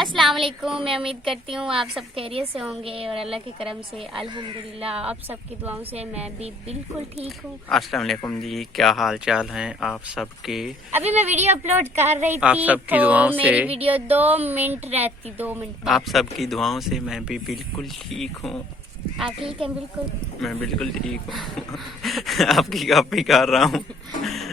अस्सलाम वालेकुम। मैं उम्मीद करती हूँ आप सब खैरियत से होंगे और अल्लाह के करम से अल्हम्दुलिल्लाह आप सबकी दुआओं से मैं भी बिल्कुल ठीक हूँ। अस्सलाम वालेकुम जी, क्या हाल चाल हैं आप सबके। अभी मैं वीडियो अपलोड कर रही आप थी सबकी तो दुआओं से मेरी वीडियो 2 मिनट रहती, 2 मिनट आप सबकी दुआओं से मैं भी बिल्कुल ठीक हूँ। आप ठीक है? बिल्कुल मैं बिल्कुल ठीक हूँ। आपकी कॉपी कर रहा हूँ।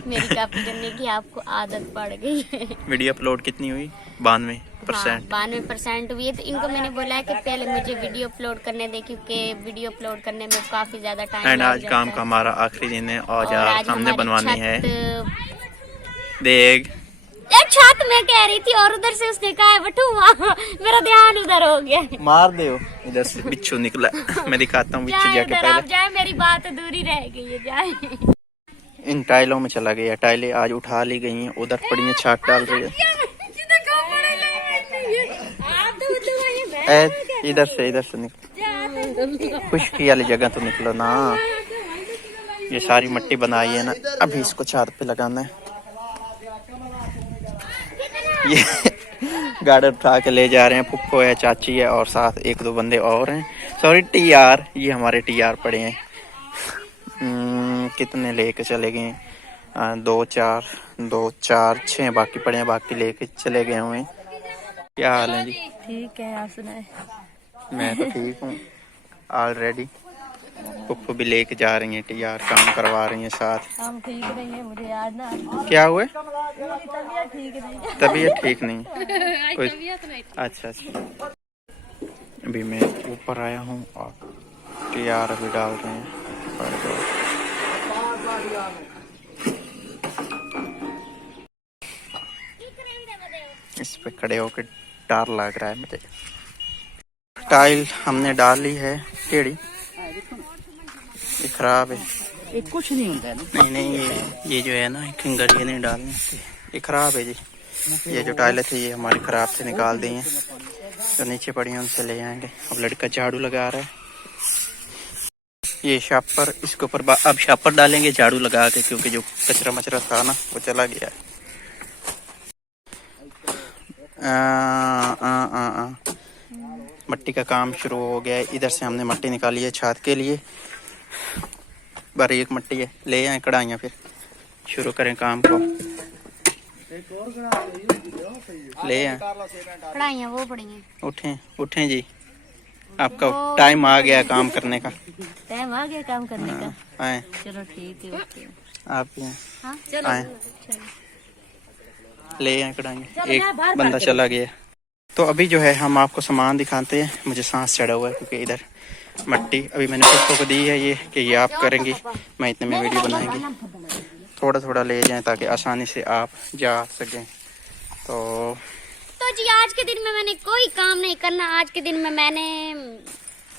मेरी कॉपी करने की आपको आदत पड़ गई है। वीडियो अपलोड कितनी हुई? 92%। 92% हुई है। तो इनको मैंने बोला है कि पहले मुझे वीडियो अपलोड करने दे, क्योंकि वीडियो अपलोड करने में काफी ज्यादा टाइम एंड लग आज जाता काम है। का हमारा आखिरी दिन है और आज हमने हमारी बनवानी है छत देख। छत मैं कह रही थी और उधर से उसने कहा है बटुआ, मेरा ध्यान उधर हो गया। मार दे इधर से बिच्छू निकला। मैं दिखाता हूँ बिच्छू जाके उधर आप पहले। जाए, मेरी बात अधूरी रह गई है। जाए इन टाइलों में चला गया। टाइलें आज उठा ली गई हैं, उधर पड़ी हैं, छात डाल रही है। इधर से निकलो, खुशकी वाली जगह तो निकलो ना। ये सारी मिट्टी बनाई है ना, अभी इसको छत पे लगाना है। ये गाड़ी उठा के ले जा रहे हैं। पुप्पो है, चाची है और साथ 1-2 बंदे और हैं। सॉरी टीआर, ये हमारे टीआर पड़े हैं। कितने लेके चले गए? 2 4 6 बाकी पड़े हैं, बाकी लेके चले गए हुए। क्या हाल है जी? ठीक है, आप सुनाए? मैं तो ठीक हूँ ऑलरेडी। पुप्पो भी लेके जा रही हैं, टीआर काम करवा रही हैं साथ। हम ठीक नहीं है, मुझे याद ना। क्या हुए? तबीयत ठीक नहीं। तबीयत ठीक नहीं कोई? अच्छा। अभी मैं ऊपर आया हूँ और टीआर अभी डाल रहे हैं। इस पे खड़े होकर डर लग रहा है मुझे। टाइल हमने डाली है, टेढ़ी ये खराब है। ये कुछ नहीं होता है ना। नहीं ये जो है ना फिंगर ये नहीं डालनी, ये खराब है जी। ये जो टाइलें थी ये हमारी खराब से निकाल दी हैं, जो नीचे पड़ी हैं उनसे ले आएंगे। अब लड़का झाड़ू लगा रहा है। ये शापर, इसके ऊपर अब शापर डालेंगे झाड़ू लगा के, क्योंकि जो कचरा मचरा था ना वो चला गया है। मट्टी का काम शुरू हो गया है। इधर से हमने मट्टी निकाली है छत के लिए, बारीक मट्टी है। ले आए कढ़ाइयाँ, फिर शुरू करें काम को। ले आए कढ़ाइयाँ वो पड़ी हैं। उठें जी, आपका टाइम आ गया काम करने का। टाइम आ गया काम करने का। आए चलो ठीक है, ओके। आप भी हाँ चलो आए। ले आए कढ़ाइयाँ। एक बाहर बंदा चला गया। तो अभी जो है हम आपको सामान दिखाते हैं। मुझे सांस चढ़ा हुआ है क्योंकि इधर मट्टी अभी मैंने पुष्पों को दी है, ये कि ये आप करेंगी, मैं इतने में वीडियो बनाएंगी। थोड़ा थोड़ा ले जाएं ताकि आसानी से आप जा सकें। तो जी आज के दिन में मैंने कोई काम नहीं करना। आज के दिन में मैंने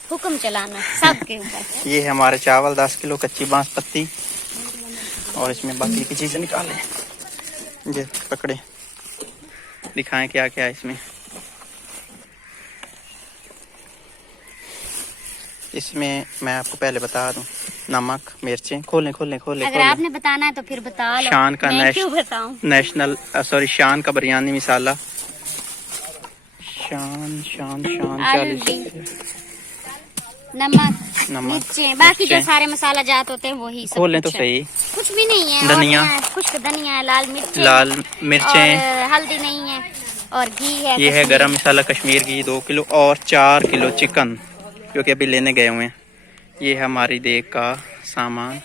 हुक्म चलाना सबके ऊपर। ये है हमारे चावल 10 किलो, कच्ची बांस पत्ती, और इसमें बाकी की चीजें निकालें। ये पकड़े, दिखाएं क्या क्या है इसमें। इसमें मैं आपको पहले बता दूं, नमक, मिर्चें। खोलें। अगर आपने बताना है तो फिर बता लो। शान का क्यों बताऊं? नेशनल शान का बिरयानी मसाला। शान 40। नमक, नमक, मिर्चें, बाकी जो सारे मसाला जात होते हैं वही सब। खोलें तो सही। कुछ भी नहीं है। धनिया, खुश्क धनिया, लाल मिर्चें, और हल्दी नहीं है, और घी है। ये है गरम मसाला कश्मीर घी 2 किलो, और 4 किलो चिकन जो कि अभी लेने गए हुए हैं। ये है हमारी देग का सामान,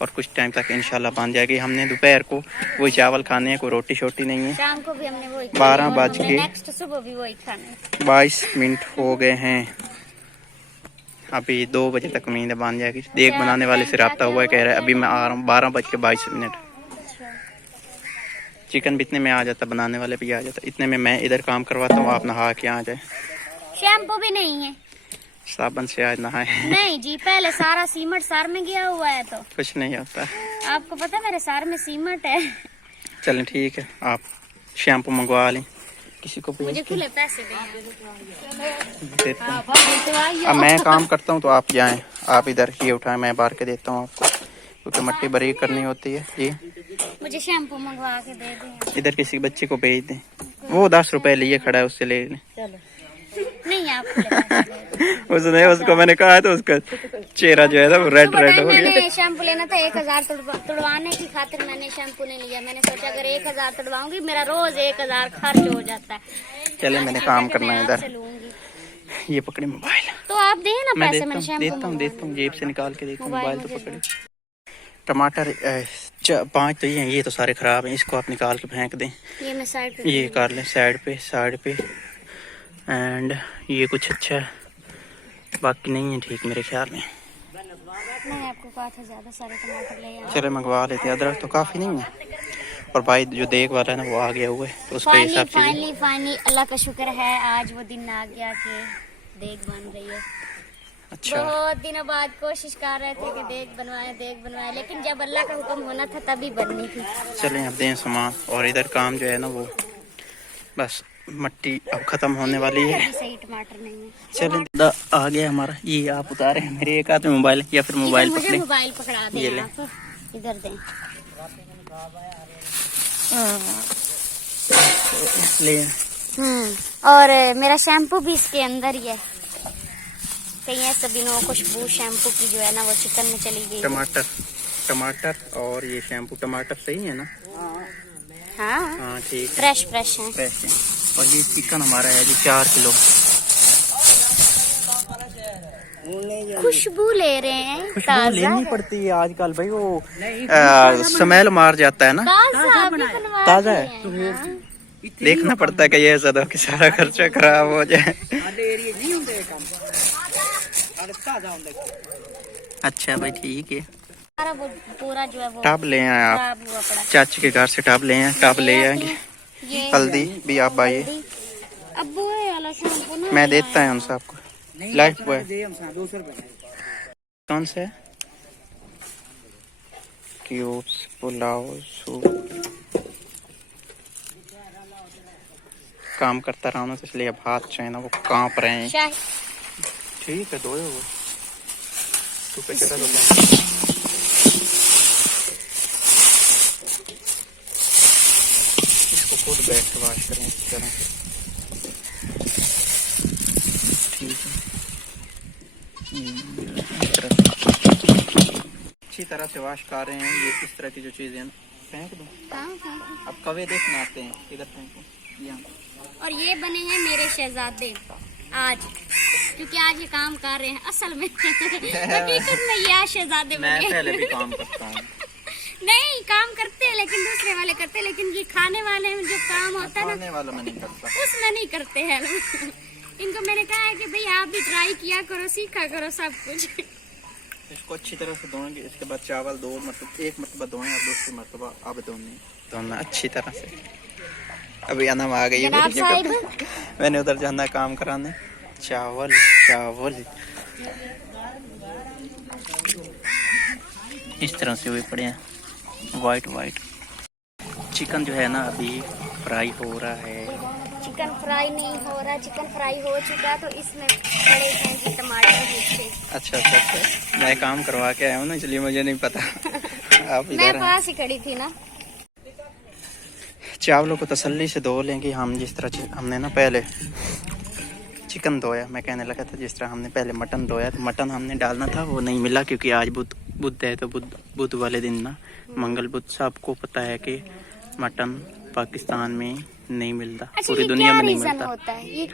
और कुछ टाइम तक इंशाल्लाह बन जाएगी। हमने दोपहर को वही चावल खाने हैं, कोई रोटी शोटी नहीं है। शाम को भी हमने वही 12 बज के नेक्स्ट सुबह भी वही खाना। 22 मिनट हो गए हैं। अभी 2 बजे तक उम्मीद है बन जाएगी। देग बनाने वाले से रब्ता हुआ है, कह रहा है अभी मैं आ रहा हूँ। 12:22। चिकन भी इतने में आ जाता, बनाने वाले भी आ जाता। इतने में मैं इधर काम करवाता हूँ, आप नहा के आ जाए। शैम्पू भी नहीं है, साबुन से आज नहाए। नहीं जी, पहले सारा सीमट सर में गया हुआ है तो कुछ नहीं होता। आपको पता मेरे सर में सीमट है। चलें ठीक है, आप शैम्पू मंगवा लें, किसी को मुझे खुले पैसे देते हैं। अब मैं काम करता हूँ तो आप जाएं, आप इधर ये उठाएं, मैं बाहर के देता हूँ आपको, क्योंकि मट्टी बारीक करनी होती है। ये मुझे शैम्पू मंगवा के दे दें। इधर किसी बच्चे को भेज दें। वो 10 रुपए लिए खड़ा है, उससे ले लें। चलो नहीं आपको लगा देंगे। उसने उसको मैंने कहा तो उसका चेहरा जो है ना रेड तो रेड हो गया। मैंने शैम्पू लेना था 1000 तुड़वाने की खातिर मैंने शैम्पू नहीं लिया। मैंने सोचा अगर 1000 तुड़वाऊंगी मेरा रोज 1000 खर्च हो जाता है। चले मैंने काम करना है आपसे इधर। लूंगी। ये पकड़े मोबाइल, तो आप दें ना मैं पैसे, देता मैंने हूँ शैम्पू देता हूँ जेब से निकाल के देखता हूँ। मोबाइल तो मुझे पकड़े। टमाटर 5 तो ये हैं, ये तो सारे खराब हैं, इसको आप निकाल के फेंक दें। ये मैं साइड पे ये कर लें साइड पे। एंड ये कुछ अच्छा है, बाकी नहीं है ठीक मेरे ख्याल में। मैंने आपको कहा था ज्यादा सारे टमाटर ले आना। चले मंगवा लेते हैं, अदरक तो काफ़ी नहीं है। और भाई जो देख वाला है ना वो आ गया हुआ है, तो उसका हिसाब से फाइनली अल्लाह का शुक्र है आज वो दिन आ गया कि देग बन रही है। अच्छा। बहुत दिनों बाद कोशिश कर रहे थे कि देग बनवाए, लेकिन जब अल्लाह का हुक्म होना था तभी बननी थी। चलें अब दें सामान। और इधर काम जो है ना वो बस मट्टी अब ख़त्म होने वाली है। अभी सही टमाटर नहीं है। चलें आ गया हमारा, ये आप उतारे मेरे एक हाथ में मोबाइल या फिर मोबाइल मुझे पकड़े। मोबाइल पकड़ा ये दें ले। आप, इधर दें। ले और मेरा शैम्पू भी इसके अंदर ही है। कहीं ऐसा भी ना खुशबू शैम्पू की जो है ना वो चिकन में चली गई। टमाटर और ये शैम्पू। टमाटर सही है ना? हाँ हाँ ठीक है, फ्रेश है। फ्रेश है। और ये चिकन हमारा है जी 4 किलो। खुशबू ले रहे हैं, खुशबू ताजा लेनी है। पड़ती है आजकल भाई, वो स्मेल मार जाता है ना। ताजा अभी बनवा ताजा के है। हैं, हाँ। देखना पड़ता है कि ये ऐसा कि सारा खर्चा खराब हो जाए। अच्छा भाई ठीक है। सारा वो पूरा जो है वो टब ले आए आप, खराब हुआ पड़ा। चाची के घर से टब ले आए, टब ले आएंगे। ये हल्दी भी आप आइए, अब्बू है वाला शैम्पू ना मैं देता है उन सबको। लाइफ बॉय 200 रुपए कौन सा है? Cubes pulao soup. काम करता रहा हूँ ना तो इसलिए अब हाथ जो है ना वो कांप रहे हैं। शाही ठीक है धोए वो तू पे चढ़ा दो। इसको खुद बैठ के वॉश करें इस तरह से। ठीक है अच्छी तरह से वॉश कर रहे हैं। ये इस तरह की जो चीजें हैं फेंक दो। अब कवे देखना आते हैं किधर फेंको यहाँ। और ये बने हैं मेरे शहजादे आज, क्योंकि आज ये काम कर रहे हैं असल में। हकीकत में ये आज शहजादे मैं बने। पहले भी काम करता हूँ। नहीं काम करते हैं लेकिन दूसरे वाले करते हैं, लेकिन ये खाने वाले में जो काम होता है ना खाने वाला मैं नहीं करता। उसमें नहीं करते हैं। इनको मैंने कहा है कि भाई आप भी ट्राई किया करो, सीखा करो सब कुछ। इसको अच्छी तरह से धोएंगे। इसके बाद चावल एक मरतबा धोएं और दूसरी मरतबा अब धोना अच्छी तरह से। अभी अनम आ गई है जनाब मेरी जगह साहिब। पे। मैंने उधर जाना है काम कराने। चावल इस तरह से हुए पड़े हैं वाइट। चिकन जो है ना अभी फ्राई हो रहा है। चिकन फ्राई नहीं हो रहा, चिकन फ्राई हो चुका, तो इसमें पड़े हैं जी टमाटर मिर्ची। अच्छा मैं काम करवा के आया हूँ ना इसलिए मुझे नहीं पता। आप मैं इधर हैं। पास ही खड़ी थी ना। चावलों को तसल्ली से धो लेंगे हम। जिस तरह हमने ना पहले चिकन धोया, मैं कहने लगा था जिस तरह हमने पहले मटन धोया, तो मटन हमने डालना था वो नहीं मिला, क्योंकि आज बुध है तो बुध वाले दिन ना मंगल बुध सबको पता है कि मटन पाकिस्तान में नहीं मिलता। अच्छा, पूरी ये दुनिया क्या में नहीं रीजन मिलता। होता है? ये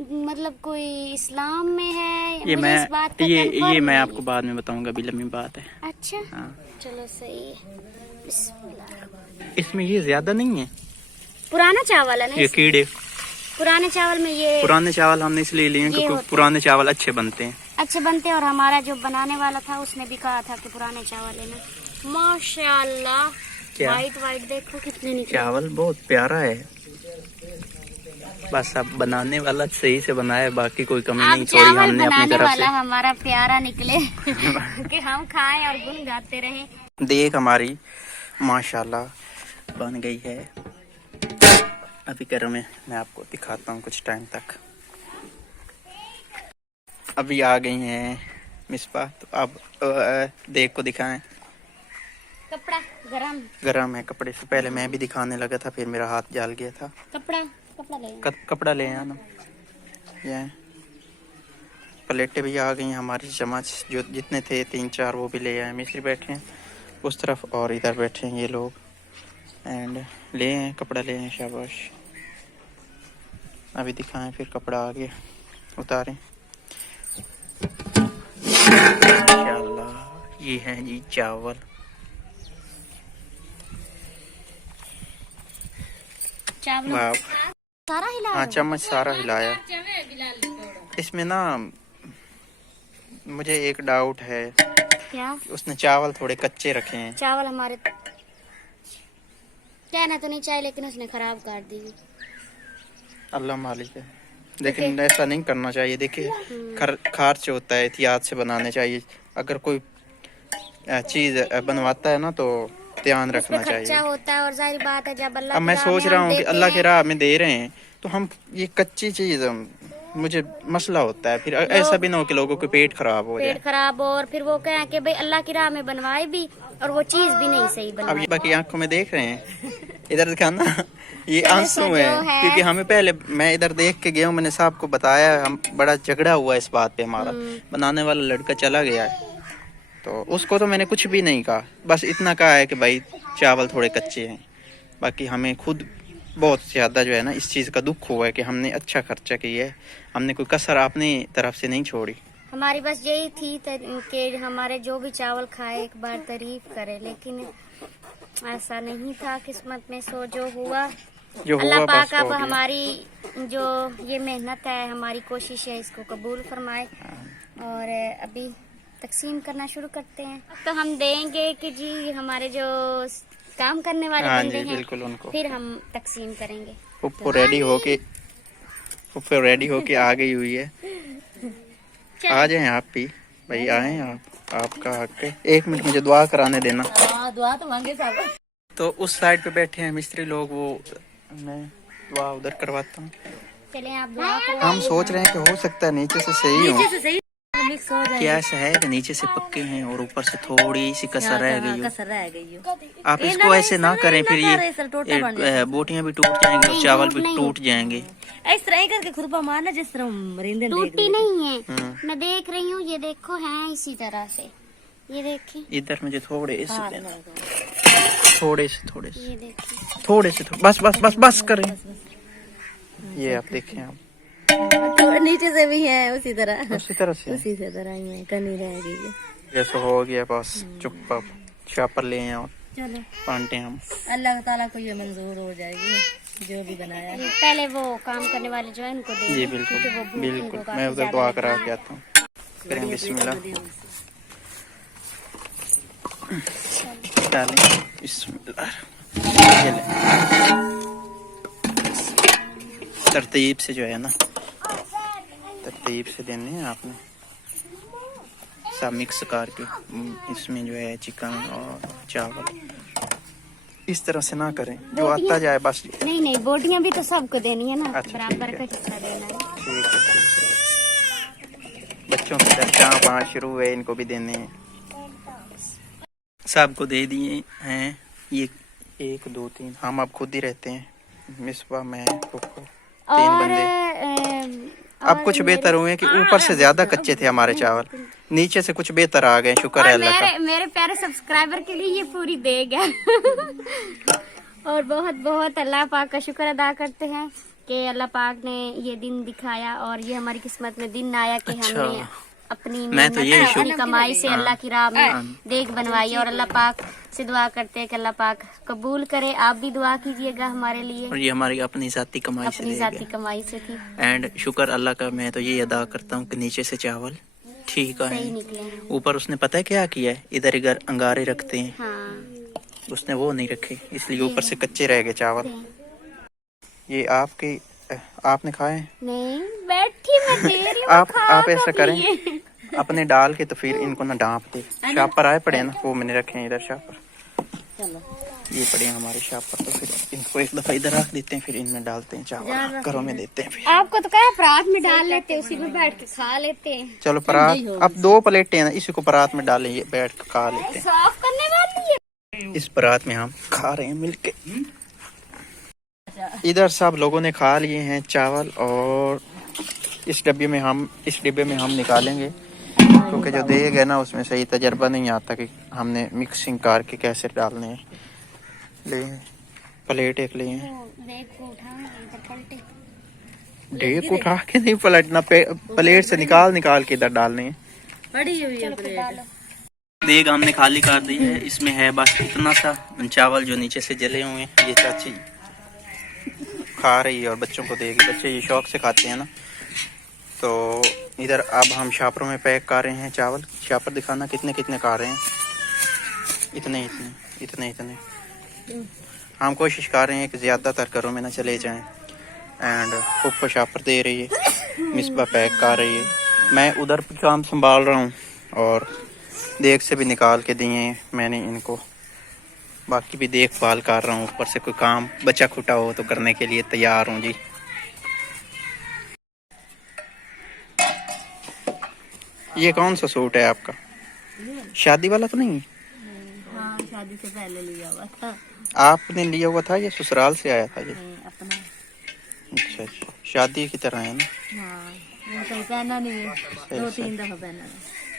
मतलब कोई इस्लाम में है? ये मुझे इस बात का ये confirm मैं नहीं आपको बाद में बताऊंगा, अभी लंबी बात है। है। अच्छा हाँ चलो सही है। बिस्मिल्लाह। इसमें ये ज्यादा नहीं है, पुराना चावल है ना ये इसमें? कीड़े। पुराने चावल में ये पुराने चावल हमने इसलिए लिए ये क्योंकि होते पुराने चावल अच्छे बनते हैं। अच्छे बनते हैं। और हमारा जो बनाने वाला था उसने भी कहा था कि पुराने चावल लेना। माशाल्लाह क्या? वाइट देखो कितने निकले। चावल बहुत प्यारा है, बस अब बनाने वाला सही से बनाया, बाकी कोई कमी आप नहीं छोड़ी चावल हमने अपनी बनाने तरफ वाला से। हमारा प्यारा निकले कि हम खाएं और गुन गाते रहें। देख हमारी माशाल्लाह बन गई है। अभी गर्म है, मैं आपको दिखाता हूँ कुछ टाइम तक। अभी आ गई हैं मिसबा, तो अब देख को दिखाएं। कपड़ा गरम, गरम है कपड़े से। पहले मैं भी दिखाने लगा था, फिर मेरा हाथ जल गया था। कपड़ा कपड़ा ले आना। ये प्लेटें भी आ गई, हमारी चम्मच जो जितने थे 3-4 वो भी ले आए। मिस्त्री बैठे हैं उस तरफ और इधर बैठे हैं ये लोग। एंड ले आए कपड़ा, ले आए, शाबाश। अभी दिखाएं फिर कपड़ा आ गया, उतारें। माशाल्लाह ये है जी चावल। वाह, सारा हिला। हाँ चम्मच सारा हिलाया। इसमें ना मुझे एक डाउट है, क्या? उसने चावल थोड़े कच्चे रखे हैं। चावल हमारे कहना तो नहीं चाहिए, लेकिन उसने खराब कर दी। अल्लाह मालिक है, लेकिन ऐसा नहीं करना चाहिए। देखिए खर्च होता है, एहतियात से बनाने चाहिए। अगर कोई चीज बनवाता है ना तो ध्यान रखना चाहिए। खर्चा होता है और जाहिर बात है जब अल्लाह अब मैं सोच रहा हूँ कि अल्लाह की राह में दे रहे हैं तो हम ये कच्ची चीज, मुझे मसला होता है फिर। ऐसा भी ना हो कि लोगों के पेट खराब हो जाए। पेट खराब हो और फिर वो कहें कि भाई अल्लाह की राह में बनवाए भी और वो चीज भी नहीं सही अब बनवाई। ये बाकी आंखों में देख रहे हैं, इधर दिखाना, ये आंसू है क्योंकि हमें पहले, मैं इधर देख के गया हूँ, मैंने साहब को बताया, हम बड़ा झगड़ा हुआ इस बात पे हमारा। बनाने वाला लड़का चला गया है तो उसको तो मैंने कुछ भी नहीं कहा, बस इतना कहा है कि भाई चावल थोड़े कच्चे हैं। बाकी हमें खुद बहुत ज्यादा जो है ना इस चीज का दुख हुआ है कि हमने अच्छा खर्चा किया है, हमने कोई कसर अपनी तरफ से नहीं छोड़ी। हमारी बस यही थी कि हमारे जो भी चावल खाए एक बार तारीफ करे, लेकिन ऐसा नहीं था किस्मत में। सो जो हुआ अल्लाह पाक अब हमारी जो ये मेहनत है, हमारी कोशिश है, इसको कबूल फरमाए। और अभी तकसीम करना शुरू करते हैं। तो हम देंगे कि जी हमारे जो काम करने वाले बंदे हैं, बिल्कुल उनको फिर हम तकसीम करेंगे। पप्पू रेडी होके आ गई हुई है। आ जाए आप भी भाई, आए आप, आपका हक है। 1 मिनट मुझे दुआ कराने देना। दुआ तो मांगे साहब। तो उस साइड पे बैठे हैं मिस्त्री लोग, वो मैं दुआ उधर करवाता हूँ। चलें आप दुआ करें। हम सोच रहे हैं कि हो सकता है नीचे से सही हो, मिक्स हो जाए। क्या ऐसा है कि नीचे से पक्के हैं और ऊपर से थोड़ी सी कसर रह गई हो। आप इसको ऐसे ना करें, फिर ये बोटियां भी टूट जाएंगी और चावल भी टूट जाएंगे। इस तरह ही करके खुरपा मारना जिस तरह मरिंदे टूटी नहीं है, मैं देख रही हूँ, ये देखो है इसी तरह से, ये देखिए। इधर मुझे थोड़े से देना, थोड़े से ये देखिए, थोड़े से बस बस बस बस करें। ये आप देखें, आप नीचे से भी है उसी तरह से उसी से तरह ही है, कनी रह गई है। जैसे हो गया बस, चुप आप शापर ले आए और चलो पांटे हम। अल्लाह ताला को ये मंजूर हो जाएगी जो भी बनाया है। पहले वो काम करने वाले जो है उनको दे जी दो, बिल्कुल क्योंकि वो भूखे हैं, बिल्कुल, वो मैं काफी उधर दुआ करा के आता हूँ। करें बिस्मिल्लाह, डालें बिस्मिल्लाह। ये लें। तरतीब से जो है ना, तरतीब से देने हैं आपने, सब मिक्स करके। इसमें जो है चिकन और चावल इस तरह से ना करें, जो आता जाए बस। नहीं बोटियां भी तो सबको देनी है ना, अच्छा, बराबर ठीक का है। हिस्सा देना है। ठीक है। बच्चों की तरह 5 शुरू हुए, इनको भी देने हैं। सबको दे दिए हैं ये 1 2 3, हम अब खुद ही रहते हैं, मिसबा, मैं, पुप्पू, 3 बंदे। अब कुछ बेहतर हुए कि ऊपर से ज्यादा कच्चे थे हमारे चावल, नीचे से कुछ बेहतर आ गए, शुक्र है अल्लाह का। मेरे प्यारे सब्सक्राइबर के लिए ये पूरी देग है। और बहुत बहुत अल्लाह पाक का शुक्र अदा करते हैं कि अल्लाह पाक ने ये दिन दिखाया और ये हमारी किस्मत में दिन आया कि अच्छा। हमने अपनी मैं तो ये अपनी कमाई से अल्लाह की राह में देग बनवाई। और अल्लाह पाक से दुआ करते हैं कि अल्लाह पाक कबूल करे। आप भी दुआ कीजिएगा हमारे लिए। और ये हमारी अपनी जाती कमाई से अपनी जाती कमाई से थी। एंड शुक्र अल्लाह का, मैं तो ये अदा करता हूँ कि नीचे से चावल ठीक है, सही निकले हैं। ऊपर उसने पता है क्या किया है, इधर इधर अंगारे रखते हैं, हाँ, उसने वो नहीं रखे, इसलिए ऊपर से कच्चे रह गए चावल। ये आपने खाए? नहीं बैठी मैं दे रही हूँ। आप ऐसा करें, अपने डाल के तो फिर इनको ना डांप दे। शापर आए पड़े ना, वो मैंने रखे हैं इधर शापर, ये पड़े हैं हमारे शापर, तो फिर इनको एक दफा इधर रख देते हैं, फिर इनमें डालते हैं चावल, घरों में देते हैं। फिर आपको तो कहा परात में डाल लेते हैं, उसी में बैठ के खा लेते हैं। चलो परात, अब 2 प्लेटें हैं ना, इसी को परात में डालें, ये बैठ के खा लेते हैं। साफ करने वाली है। इस परात में हम खा रहे हैं मिलके। इधर सब लोगों ने खा लिए हैं चावल, और इस डिब्बे में हम निकालेंगे, क्योंकि जो देग है ना उसमें सही तजर्बा नहीं आता कि हमने मिक्सिंग करके कैसे डालने हैं। ले प्लेट एक लिए हैं, डेग उठा के नहीं पलटना, प्लेट से निकाल के इधर डालने हैं। पड़ी हुई है प्लेट। देग हमने खाली कर दी है, इसमें है बस इतना सा चावल जो नीचे से जले हुए हैं। ये चाची खा रही है और बच्चों को देगी, बच्चे ये शौक से खाते हैं ना। तो इधर अब हम शापरों में पैक कर रहे हैं चावल। शापर दिखाना कितने कितने कर रहे हैं। इतने हम कोशिश कर रहे हैं कि ज़्यादातर घरों में ना चले जाएं। एंड ऊपर शापर दे रही है, मिसबा पैक कर रही है, मैं उधर भी काम संभाल रहा हूँ और देख से भी निकाल के दिए हैं मैंने इनको। बाकी भी देखभाल कर रहा हूँ, ऊपर से कोई काम बचा खुटा हो तो करने के लिए तैयार हूँ जी। ये कौन सा सूट है आपका? शादी वाला तो नहीं? हाँ, शादी से पहले लिया हुआ था। आपने लिया हुआ था या ससुराल से आया था ये? अपना। अच्छा, शादी की तरह है ना? हाँ, कहीं पहना नहीं है, 2-3 दफा पहना है।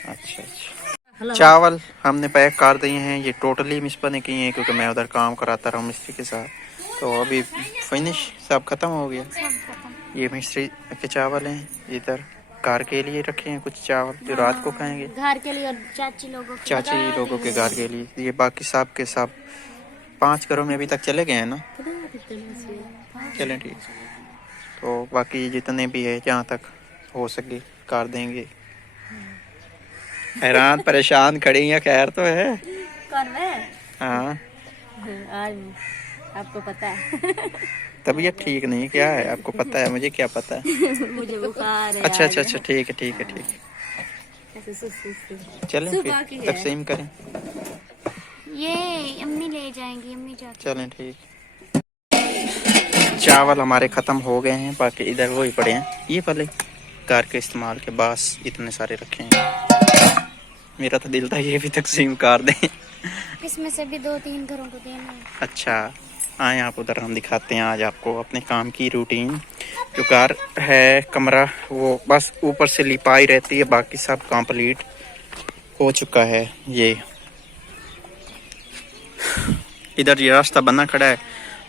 अच्छा। चावल हमने पैक कर दिए हैं, ये टोटली मिसपा ने किए हैं क्योंकि मैं उधर काम कराता रहा मिस्त्री के साथ। तो अभी फिनिश सब खत्म हो गया। ये मिस्त्री के चावल हैं, इधर घर के लिए रखे हैं कुछ चावल जो रात को खाएंगे, घर के लिए और चाची लोगों के घर के लिए। ये बाकी सब के सब 5 घरों में अभी तक चले गए हैं ना? चलें ठीक। तो बाकी जितने भी है जहाँ तक हो सके कर देंगे। हैरान परेशान खड़ी हैं, खैर तो है? कौन मैं? हाँ, आज आपको पता है। तबीयत ठीक नहीं क्या है? आपको पता है, मुझे क्या पता है? मुझे बुखार है। अच्छा ठीक है। ऐसे सुस्त। चलें फिर तकसीम करें। ये अम्मी ले जाएंगी, अम्मी जाती। चलें ठीक। चावल हमारे ख़त्म हो गए हैं, बाकी इधर वही पड़े हैं। ये पहले कार के इस्तेमाल के बास इतने सारे रखे हैं। मेरा तो दिल था ये भी तकसीम कर दें। इसमें से भी 2-3 घरों को देना है। अच्छा, आए आप उधर, हम दिखाते हैं आज आपको अपने काम की रूटीन। जो कार है कमरा वो बस ऊपर से लिपाई रहती है, बाकी सब कंप्लीट हो चुका है। ये इधर ये रास्ता बना खड़ा है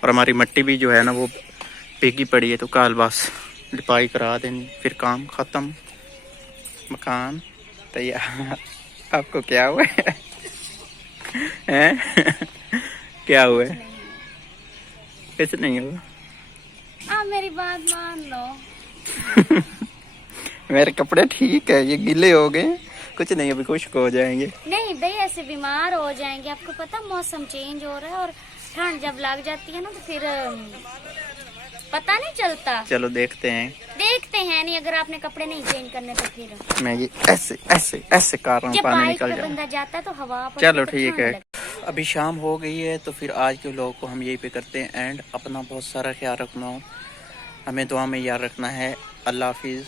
और हमारी मिट्टी भी जो है ना वो भीगी पड़ी है, तो कल बस लिपाई करा देनी, फिर काम ख़त्म, मकान तैयार। आपको क्या हुआ है? क्या हुआ है? कैसे नहीं हुआ? आप मेरी बात मान लो। मेरे कपड़े ठीक है, ये गीले हो गए, कुछ नहीं, अभी खुश्क हो जाएंगे। नहीं भाई, ऐसे बीमार हो जाएंगे। आपको पता मौसम चेंज हो रहा है और ठंड जब लग जाती है ना तो फिर पता नहीं चलता। चलो देखते हैं नहीं, अगर आपने कपड़े नहीं चेंज करने तो फिर मैं ये ऐसे कर रहा हूँ, पानी निकल जाए। बंदा जाता है तो हवा पर चलो ठीक है। अभी शाम हो गई है, तो फिर आज के व्लॉग को हम यही पे करते हैं एंड। अपना बहुत सारा ख्याल रखना, हमें दुआ में याद रखना है। अल्लाह हाफिज।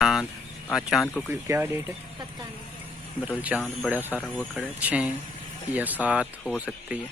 चांद, आज चांद को क्या डेट है पता नहीं। बदल चांद बड़ा सारा हुआ खड़ा है, 6 या 7 हो सकती है।